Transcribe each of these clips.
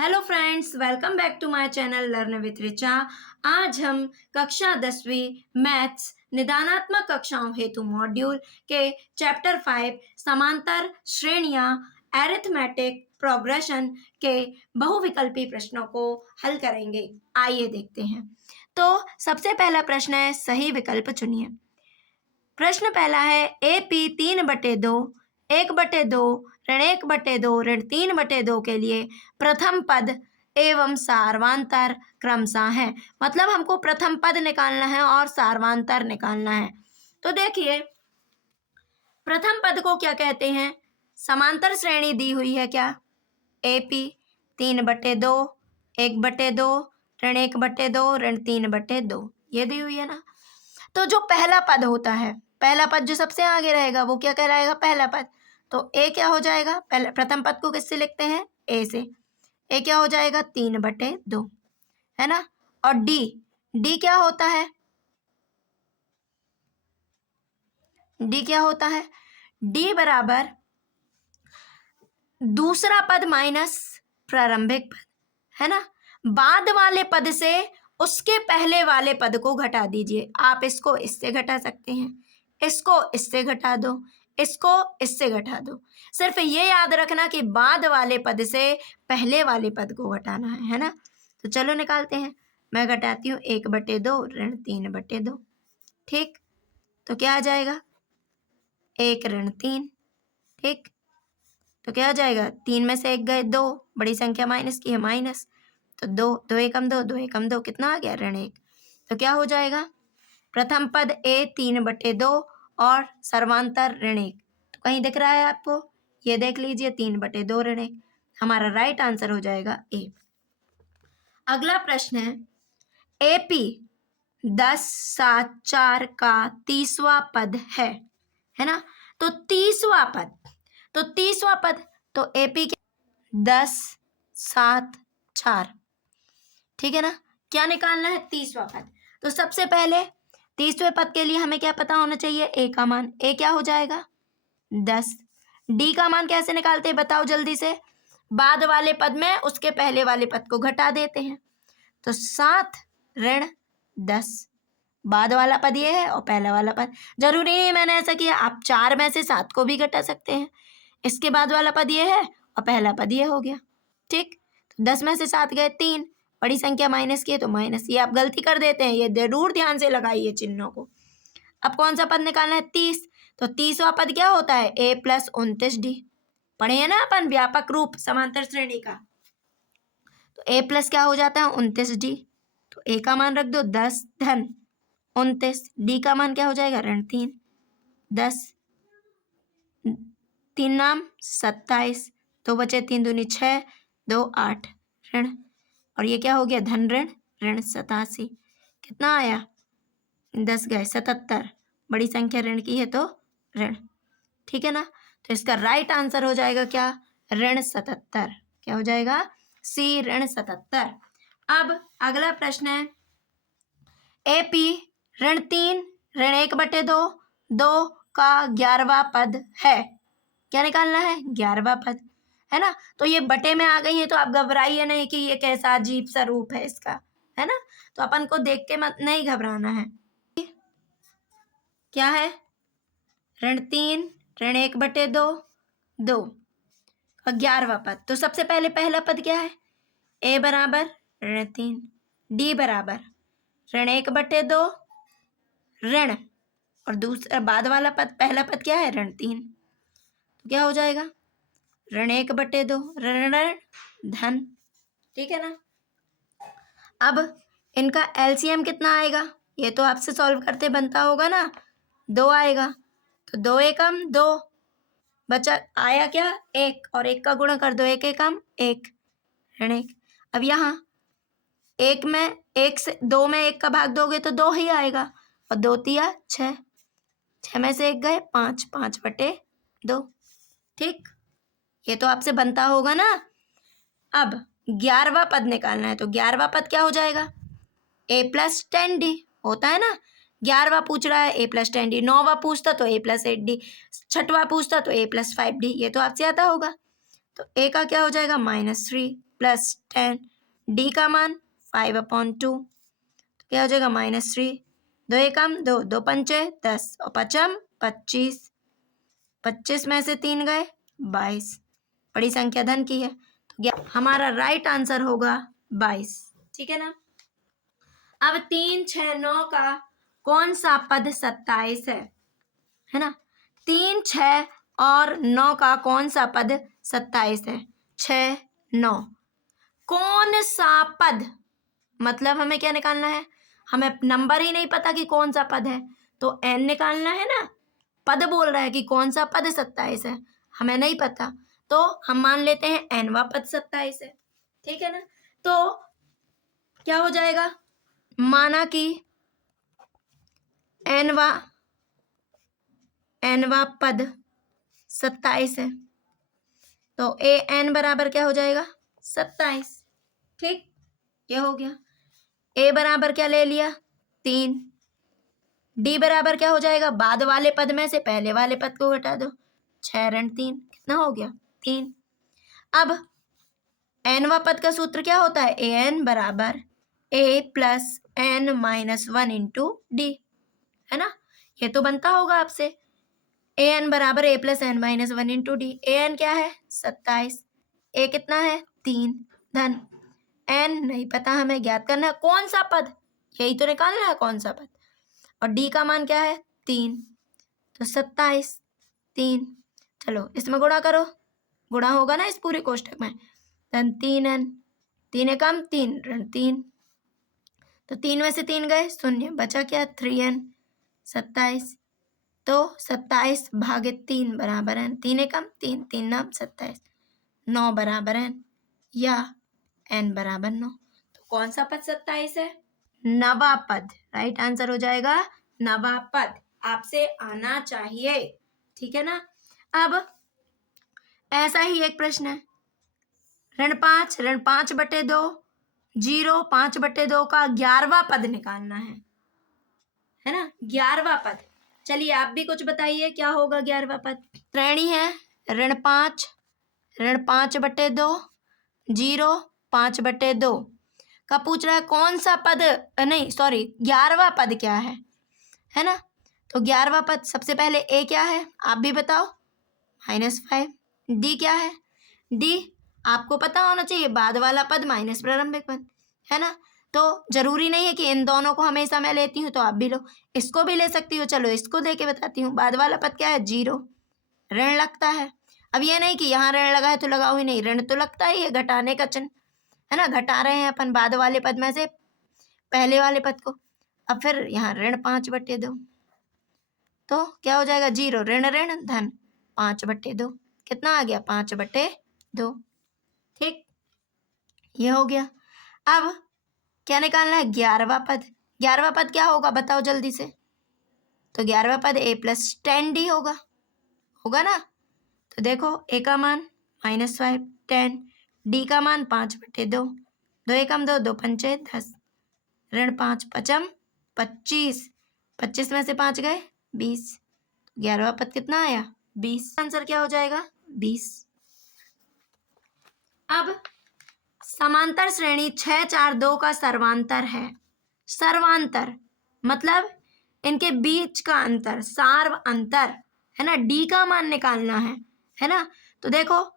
Hello friends, welcome back to my channel learn with Richa. आज हम कक्षा 10वीं मैथ्स निदानात्मक कक्षाओं हेतु मॉड्यूल के चैप्टर 5 समांतर श्रेणियां एरिथमेटिक प्रोग्रेशन के बहुविकल्पी प्रश्नों को हल करेंगे। आइए देखते हैं। तो सबसे पहला प्रश्न है, सही विकल्प चुनिए। प्रश्न पहला है, AP 3/2 1/2 ऋण 1/2 ऋण 3/2 के लिए प्रथम पद एवं सार्वांतर क्रमशः है। मतलब हमको प्रथम पद निकालना है और सार्वांतर निकालना है। तो देखिए, प्रथम पद को क्या कहते हैं? समांतर श्रेणी दी हुई है क्या? AP 3/2 1/2 ऋण 1/2 ऋण 3/2 ये दी हुई है ना। तो जो पहला पद होता है, पहला पद जो सबसे आगे रहेगा वो क्या कहलाएगा? पहला पद। तो ए क्या हो जाएगा? पहले प्रथम पद को किससे लिखते हैं? ए से। ए क्या हो जाएगा? 3/2 है ना। और डी क्या होता है? डी क्या होता है? डी बराबर दूसरा पद माइनस प्रारंभिक पद, है ना। बाद वाले पद से उसके पहले वाले पद को घटा दीजिए। आप इसको इससे घटा सकते हैं, इसको इससे घटा दो, इसको इससे घटा दो। सिर्फ ये याद रखना कि बाद वाले पद से पहले वाले पद को घटाना है ना। तो चलो निकालते हैं। मैं घटाती हूँ 1/2 ऋण 3/2। ठीक, तो क्या आ जाएगा? 1 ऋण 3। ठीक, तो क्या आ जाएगा? 3 में से 1 गए 2, बड़ी संख्या माइनस की है माइनस, तो 2 2 एकम 2 2 एकम 2 कितना आ गया? ऋण 1। तो क्या हो जाएगा? प्रथम पद ए 3/2 और सर्वांतर ऋण 1। तो कहीं दिख रहा है आपको? ये देख लीजिए, 3/2 ऋण 1। हमारा राइट आंसर हो जाएगा ए। अगला प्रश्न है, AP 10 7 4 का 30वां पद है ना। तो 30वां पद, तो AP 10 7 4, ठीक है ना। क्या निकालना है? 30वां पद। तो सबसे पहले 30वें पद के लिए हमें क्या पता होना चाहिए? ए का मान। ए क्या हो जाएगा? 10। डी का मान कैसे निकालते हैं बताओ जल्दी से? बाद वाले पद में उसके पहले वाले पद को घटा देते हैं। तो 7 ऋण 10, बाद वाला पद ये है और पहला वाला पद। जरूरी नहीं मैंने ऐसा किया, आप 4 में से 7 को भी घटा सकते हैं। इसके बाद वाला पद ये है और पहला पद ये हो गया। ठीक, तो 10 में से 7 गए 3, बड़ी संख्या माइनस की है तो माइनस। ये आप गलती कर देते हैं, ये जरूर ध्यान से लगाइए चिन्हों को। अब कौन सा पद निकालना है? 30। तो 30वां पद क्या होता है? A + 29D। पढ़े हैं ना अपन व्यापक रूप समांतर श्रेणी का। तो A प्लस क्या हो जाता है? 29D। तो A का मान रख दो 10 धन 29, D का मान क्या हो जाएगा? ऋण 3 10, 3 नाम 27, 2 बचे 3 दूनी 6 2 8 ऋण, और ये क्या हो गया? धन ऋण ऋण 87। कितना आया? 10 गए 77, बड़ी संख्या ऋण की है तो ऋण। ठीक है ना। तो इसका राइट आंसर हो जाएगा क्या? ऋण 77। क्या हो जाएगा? सी ऋण 77। अब अगला प्रश्न है, AP ऋण 3 ऋण 1/2 2 का 11वां पद है। क्या निकालना है? 11वां पद, है ना। तो ये बटे में आ गई है तो आप घबराइए नहीं कि ये कैसा अजीब सा रूप है इसका, है ना। तो अपन को देख के मत नहीं घबराना है। क्या है? ऋण 3 ऋण 1/2 2 और 11वां पद। तो सबसे पहले पहला पद क्या है? A बराबर ऋण 3, D बराबर ऋण 1/2 ऋण, और दूसरा बाद वाला पद पहला पद क्या है? ऋण 3। तो क्या हो जाएगा? ऋण 1/2 ऋण ऋण धन। ठीक है ना। अब इनका LCM कितना आएगा? ये तो आपसे सॉल्व करते बनता होगा ना। 2 आएगा, तो 2 एकम 2, बचा आया क्या? 1, और 1 का गुणा कर दो, 1 एकम 1 ऋण 1। अब यहाँ 1 में 1 से 2 में 1 का भाग दोगे तो 2 ही आएगा, और 2 तिया 6, 6 में से 1 गए 5 5/2। ठीक, ये तो आपसे बनता होगा ना। अब 11वां पद निकालना है। तो 11वां पद क्या हो जाएगा? A + 10D होता है ना। 11वां पूछ रहा है A + 10D, 9वां पूछता तो A + 8D, 6वां पूछता तो A + 5D। ये तो आपसे आता होगा। तो A का क्या हो जाएगा? -3, प्लस 10, डी का मान 5/2, क्या हो जाएगा -3, 2 एकम 2, 2 पंचे 10 और पचम 25, 25 में से 3 गए 22, बड़ी संख्या धन की है तो हमारा राइट आंसर होगा 22। ठीक है ना। अब 3, 6, 9 का कौन सा पद 27 है ना। 3, 6 और 9 का कौन सा पद 27 है। 6, 9 कौन सा पद, मतलब हमें क्या निकालना है, हमें नंबर ही नहीं पता कि कौन सा पद है तो n निकालना है ना। पद बोल रहा है कि कौन सा पद 27 है, हमें नहीं पता तो हम मान लेते हैं nवा पद 27 है। ठीक है ना। तो क्या हो जाएगा, माना कि nवा पद 27 है तो an बराबर क्या हो जाएगा 27। ठीक, ये हो गया। a बराबर क्या ले लिया 3, d बराबर क्या हो जाएगा, बाद वाले पद में से पहले वाले पद को घटा दो, 6 ऋण 3 कितना हो गया 3। अब nवा पद का सूत्र क्या होता है, an बराबर a plus n minus 1 into D, है ना। ये तो बनता होगा आपसे, an बराबर a plus n minus 1 into D. an क्या है 27, a कितना है 3 धन n नहीं पता, हमें ज्ञात करना है कौन सा पद, यही तो निकालना है कौन सा पद, और d का मान क्या है 3 तो 27 3, चलो इसमें गुणा करो, गुणा होगा ना इस पूरे कोष्टक में, धन 3n, 3 एकम 3 ऋण 3 तो 3 में से 3 गए 0, बचा क्या 3n 27, तो 27 भागित 3 बराबर n, 3 एकम 3, 3 नाम 27, 9 बराबर n या n बराबर 9। तो कौन सा पद 27 है, नवा पद। राइट आंसर हो जाएगा नवा पद, आपसे आना चाहिए। ठीक है ना। अब ऐसा ही एक प्रश्न है, ऋण 5/2 0 5/2 का 11वां पद निकालना है ना। 11वां पद, चलिए आप भी कुछ बताइए क्या होगा 11वां पद। श्रेणी है ऋण 5/2 0 5/2 का पूछ रहा है कौन सा पद, नहीं सॉरी 11वां पद क्या है ना। तो 11वां पद सबसे पहले a क्या है आप भी बताओ -5, d क्या है, d आपको पता होना चाहिए, बाद वाला पद माइनस प्रारंभिक पद, है ना। तो जरूरी नहीं है कि इन दोनों को हमेशा मैं लेती हूँ, तो आप भी लो, इसको भी ले सकती हो। चलो इसको दे के बताती हूँ, बाद वाला पद क्या है 0, ऋण लगता है। अब ये नहीं कि यहाँ ऋण लगा है तो लगाओ ही नहीं, ऋण तो लगता ही है, घटाने का चिन्ह है ना, घटा रहे हैं अपन बाद वाले पद में से पहले वाले पद को। अब फिर यहाँ ऋण 5/2 तो क्या हो जाएगा 0, ऋण ऋण धन 5/2 कितना आ गया 5/2। ठीक, ये हो गया। अब क्या निकालना है 11वां पद। 11वां पद क्या होगा बताओ जल्दी से। तो 11वां पद a प्लस 10d होगा ना। तो देखो a का मान -5 10, d का मान 5/2, 2 एकम 2, 2 पंचे 10, ऋण 5 पचम 25, 25 में से 5 गए 20, 11वां पद कितना आया 20, आंसर क्या हो जाएगा 20। अब समांतर श्रेणी 6 4 2 का सर्वांतर है। सर्वांतर मतलब इनके बीच का अंतर, सार्व अंतर है ना, डी का मान निकालना है ना। तो देखो,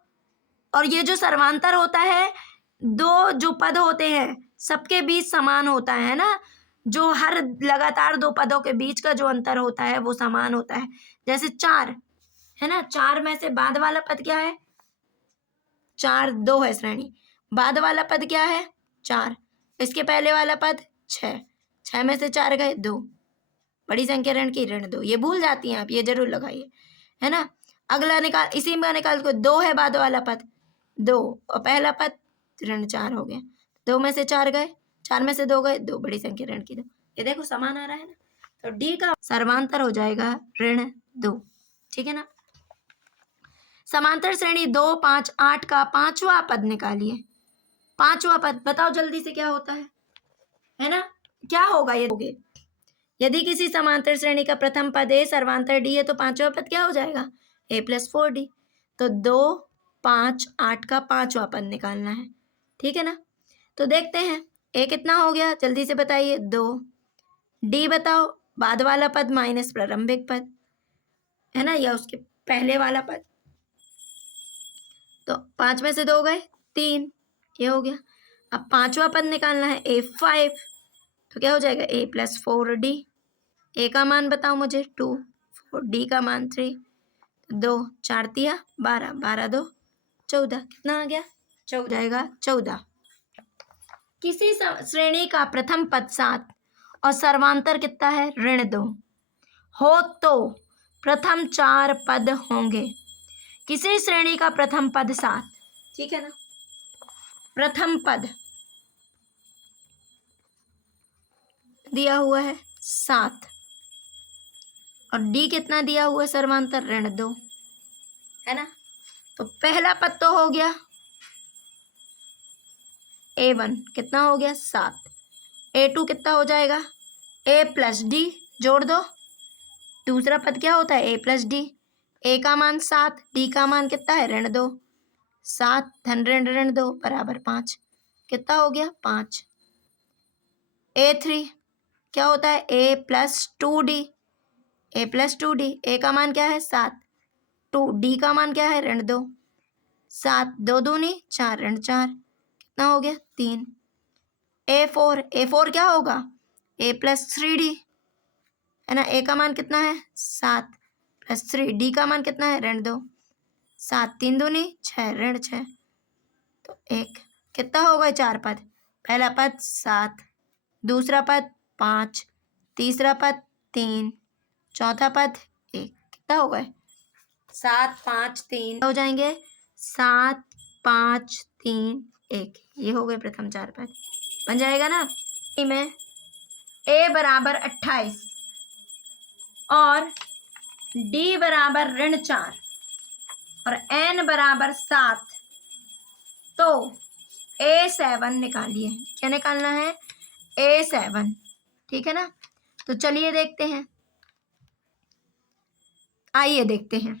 और ये जो सर्वांतर होता है, दो जो पद होते हैं सबके बीच समान होता है ना, जो हर लगातार दो पदों के बीच का जो अंतर होता है वो समान होता है। जैसे 4 है ना, 4 में से बाद वाला पद क्या है 4, 2 है श्रेणी, बाद वाला पद क्या है 4, इसके पहले वाला पद 6, 6 में से 4 गए 2, बड़ी संख्या ऋण की ऋण 2, ये भूल जाती हैं आप, ये जरूर लगाइए है ना। अगला निकाल, इसी में निकाल को 2 है बाद वाला पद 2 और पहला पद ऋण 4 हो गया, 2 में से 4 गए, 4 में से 2 गए 2, बड़ी संख्या ऋण की 2, ये देखो समान आ रहा है ना। तो डी का सर्वांतर हो जाएगा ऋण 2। ठीक है ना। समांतर श्रेणी 2 5 8 का 5वां पद निकालिए। 5वां पद बताओ जल्दी से क्या होता है ना, क्या होगा ये। यदि किसी समांतर श्रेणी का प्रथम पद ए सर्वांतर डी है तो 5वां पद क्या हो जाएगा a प्लस 4d। तो 2 5 8 का 5वां पद निकालना है। ठीक है ना। तो देखते हैं ए कितना हो गया, जल्दी से बताइए। 2। डी बताओ, बाद वाला पद माइनस प्रारंभिक पद, है ना, या उसके पहले वाला पद। तो 5 में से 2 गए 3, ये हो गया। अब 5वां पद निकालना है A5, तो क्या हो जाएगा A + 4D। ए का मान बताओ मुझे 2, 4D का मान 3, 2 4 तिया 12, 12 2 14, कितना आ गया 14 जाएगा 14। किसी श्रेणी का प्रथम पद 7 और सर्वांतर कितना है ऋण 2 हो तो प्रथम 4 पद होंगे। किसी श्रेणी का प्रथम पद 7, ठीक है ना, प्रथम पद दिया हुआ है 7 और डी कितना दिया हुआ है सर्वांतर ऋण 2, है ना। तो पहला पद तो हो गया A1, कितना हो गया 7। A2 कितना हो जाएगा A + D, जोड़ दो। दूसरा पद क्या होता है A + D, A का मान 7, D का मान कितना है ऋण 2, 7 धन ऋण 2 बराबर 5, कितना हो गया 5। A3 क्या होता है A + 2D, A + 2D, A का मान क्या है 7, 2D का मान क्या है ऋण 2, 7 2 दूनी 4 ऋण 4, कितना हो गया 3। A4 क्या होगा A + 3D, है ना। A का मान कितना है 7 + 3, D का मान कितना है ऋण 2, 7 3 दूनी 6 ऋण 6, तो 1, कितना होगा 4 पद। पहला पद 7, दूसरा पद 5, तीसरा पद 3, चौथा पद 1, कितना हो गए 7 5 3 हो जाएंगे 7 5 3 1, ये हो गए प्रथम 4 पद, बन जाएगा ना। में A बराबर 28 और D बराबर ऋण 4 और N बराबर 7, तो A7 निकालिए। क्या निकालना है A7, ठीक है ना। तो चलिए देखते हैं, आइए देखते हैं।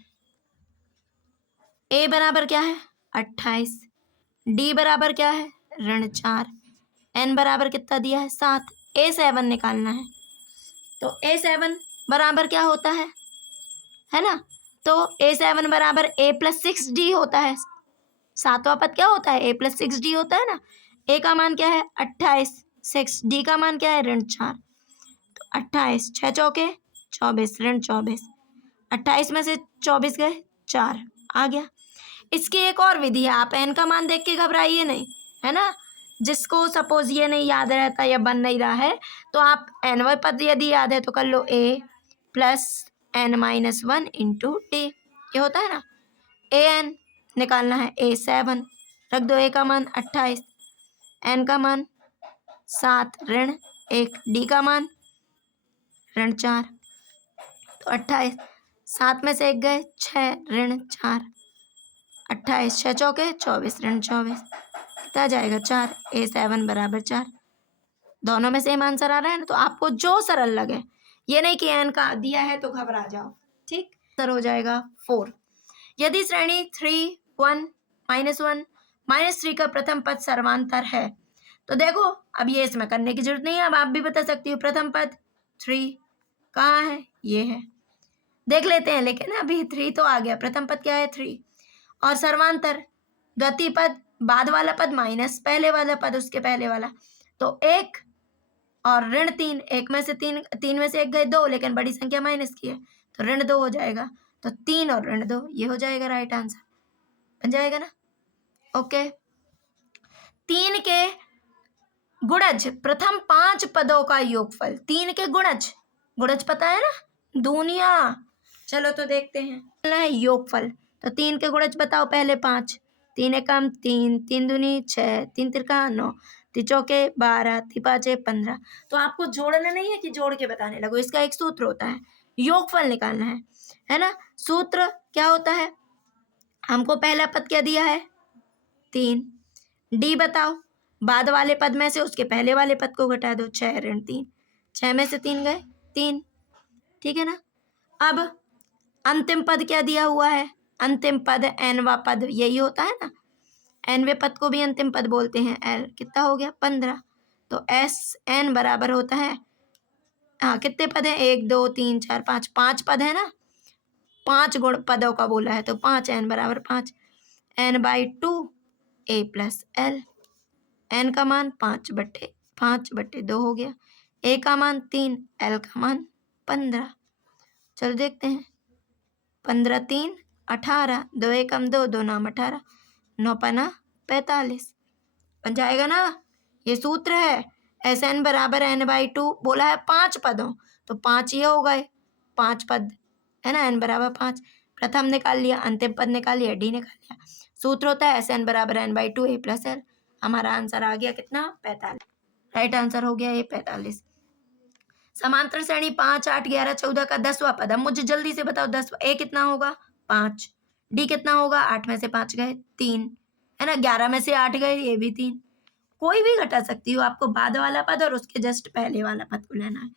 A बराबर क्या है 28, D बराबर क्या है ऋण 4, N बराबर कितना दिया है 7, A7 निकालना है। तो A7 बराबर क्या होता है ना। तो A7 बराबर A + 6D होता है। 7वां पद क्या होता है A + 6D होता है ना। A का मान क्या है 28, 6, D का मान क्या है ऋण 4, तो 28 6 चौके 24 ऋण 24, 28 में से 24 गए 4 आ गया। इसकी एक और विधि है, आप n का मान देख के घबराइए नहीं, है ना। जिसको सपोज ये नहीं याद रहता या बन नहीं रहा है, तो आप nवां पद यदि याद है तो कर लो A + n - 1 × D, ये होता है ना। an निकालना है A7, रख दो A का मान 28, n का मान 7 ऋण 1, D का मान ऋण 4, तो 28 7 में से 1 गए 6 ऋण 4, 28 6 चौके 24 ऋण 24, कितना जाएगा 4, A7 बराबर 4। दोनों में सेम आंसर आ रहा है ना। तो आपको जो सरल लगे, ये नहीं कि n का दिया है तो घबरा जाओ, ठीक। सर हो जाएगा 4। यदि श्रेणी 3 1 -1 -3 का प्रथम पद सर्वांतर है, तो देखो अब ये इसमें करने की जरूरत नहीं है, अब आप भी बता सकती हो प्रथम पद 3 कहाँ है, ये है, देख लेते हैं। लेकिन अभी 3 तो आ गया, प्रथम पद क्या है 3, और सर्वांतर गति पद बाद वाला पद माइनस पहले वाला पद उसके पहले वाला, तो 1 और ऋण 3, 1 में से 3, 3 में से 1 गए 2, लेकिन बड़ी संख्या माइनस की है तो ऋण 2 हो जाएगा, तो 3 और ऋण 2, ये हो जाएगा राइट आंसर, बन जाएगा ना। ओके, 3 के गुणज प्रथम 5 पदों का योगफल, 3 के गुणज पता है ना दुनिया। चलो तो देखते हैं योगफल। तो 3 के गुणज बताओ पहले 5, 3 एकम 3, 3 दूनी 6, 3 तिरका 9, 3 चौके 12, 3 पाँचे 15। तो आपको जोड़ना नहीं है कि जोड़ के बताने लगो, इसका एक सूत्र होता है, योगफल निकालना है ना। सूत्र क्या होता है, हमको पहला पद क्या दिया है 3, डी बताओ, बाद वाले पद में से उसके पहले वाले पद को घटा दो, 6 ऋण 3, 6 में से 3 गए 3, ठीक है ना। अब अंतिम पद क्या दिया हुआ है, अंतिम पद nवां पद यही होता है ना, nवें पद को भी अंतिम पद बोलते हैं। l कितना हो गया 15। तो एस एन बराबर होता है, हाँ कितने पद हैं 1 2 3 4 5, 5 पद है ना, 5 गुण पदों का बोला है तो 5 n बराबर 5, n/2 a plus l। n का मान 5/2 हो गया, a का मान 3, l का मान 15। चलो देखते हैं, 15 3 18, 2 एकम 2, 2 नाम 18, 9 पना 45, बन जाएगा ना। ये सूत्र है, एस एन बराबर n/2, बोला है 5 पदों तो 5 ये हो गए, 5 पद है ना, n बराबर 5, प्रथम निकाल लिया, अंतिम पद निकाल लिया, डी निकाल लिया। सूत्र होता है एस एन बराबर n/2 a प्लस l। हमारा आंसर आ गया कितना 45, राइट आंसर हो गया ये 45। समांतर श्रेणी 5 8 11 14 का 10वां पद। अब मुझे जल्दी से बताओ 10वां, ए कितना होगा 5, डी कितना होगा 8 में से 5 गए 3, है ना, 11 में से 8 गए ये भी 3, कोई भी घटा सकती हो, आपको बाद वाला पद और उसके जस्ट पहले वाला पद को लेना है।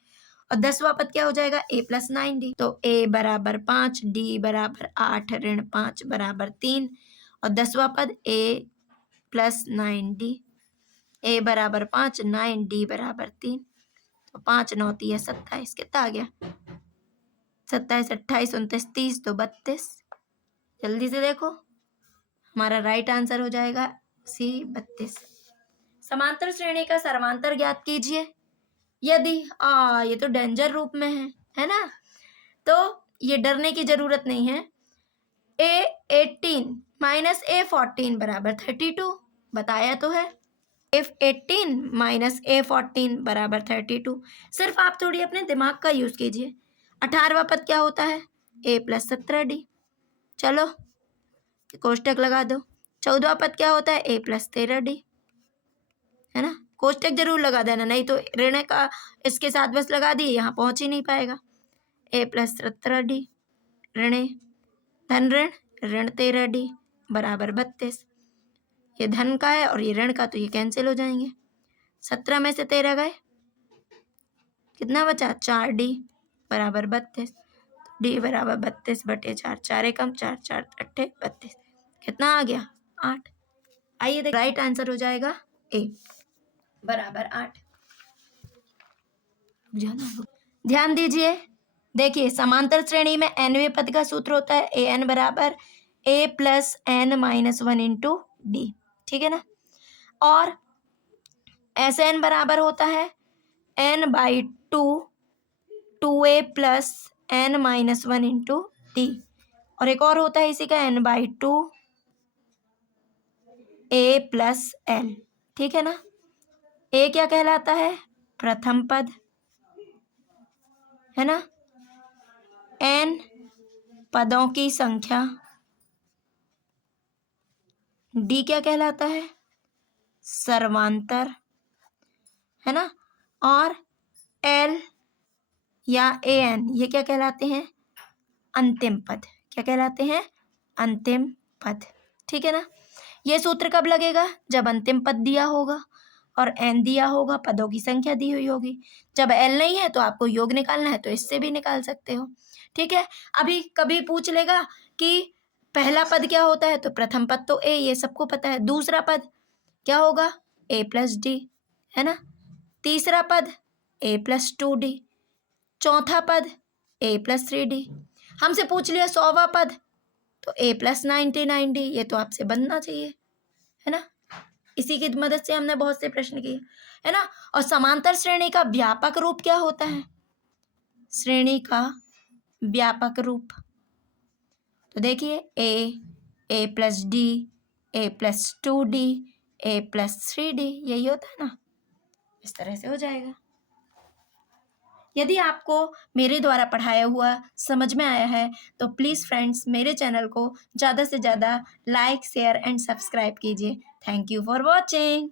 और 10वां पद क्या हो जाएगा a प्लस 9d, तो a बराबर 5, d बराबर 8 ऋण 5 बराबर 3, और 10वां पद a प्लस 9d, a बराबर 5 9d बराबर 3, तो 5 9 3 27, कितना आ गया 27 28 29 30, तो 32। जल्दी से देखो, हमारा राइट आंसर हो जाएगा सी 32। समांतर श्रेणी का सर्वांतर ज्ञात कीजिए यदि ये तो डेंजर रूप में है ना, तो ये डरने की जरूरत नहीं है। a18 माइनस a14 बराबर 32, बताया तो है, f18 माइनस a14 बराबर 32। सिर्फ आप थोड़ी अपने दिमाग का यूज कीजिए। 18वां पद क्या होता है a प्लस 17d, चलो कोष्टक लगा दो। 14वां पद क्या होता है a प्लस 13d, है ना, कोष्टक जरूर लगा देना, नहीं तो ऋण का इसके साथ बस लगा दिए, यहाँ पहुंच ही नहीं पाएगा। a प्लस 17d ऋण धन ऋण ऋण 13d बराबर 32, ये धन का है और ये ऋण का, तो ये कैंसिल हो जाएंगे। 17 में से 13 गए, कितना बचा 4d बराबर 32, d बराबर 32/4, 4 एकम 4 4 अट्ठे 32, कितना आ गया 8। आइए देख, राइट आंसर हो जाएगा ए बराबर 8। ध्यान दीजिए, देखिए समांतर श्रेणी में nवें पद का सूत्र होता है ए एन बराबर a plus n minus 1 into D, ठीक है ना, और एस एन बराबर होता है n/2 2a plus n minus 1 into D, और एक और होता है इसी का n/2 a प्लस l, ठीक है ना। a क्या कहलाता है प्रथम पद, है ना, n पदों की संख्या, d क्या कहलाता है सर्वांतर, है ना, और l या an ये क्या कहलाते हैं अंतिम पद, क्या कहलाते हैं अंतिम पद, ठीक है ना। ये सूत्र कब लगेगा जब अंतिम पद दिया होगा और n दिया होगा, पदों की संख्या दी हुई होगी। जब l नहीं है तो आपको योग निकालना है तो इससे भी निकाल सकते हो, ठीक है। अभी कभी पूछ लेगा कि पहला पद क्या होता है, तो प्रथम पद तो a, ये सबको पता है। दूसरा पद क्या होगा a प्लस डी, है ना। तीसरा पद a प्लस 2d, चौथा पद a प्लस 3d। हमसे पूछ लिया 100वां पद तो a प्लस 99d, ये तो आपसे बनना चाहिए, है ना, इसी की मदद से हमने बहुत से प्रश्न किए, है ना। और समांतर श्रेणी का व्यापक रूप क्या होता है, श्रेणी का व्यापक रूप, तो देखिए a plus D, a plus 2d, a plus 3d, यही होता है ना, इस तरह से हो जाएगा। यदि आपको मेरे द्वारा पढ़ाया हुआ समझ में आया है तो प्लीज़ फ्रेंड्स मेरे चैनल को ज़्यादा से ज़्यादा लाइक शेयर एंड सब्सक्राइब कीजिए। Thank you for watching.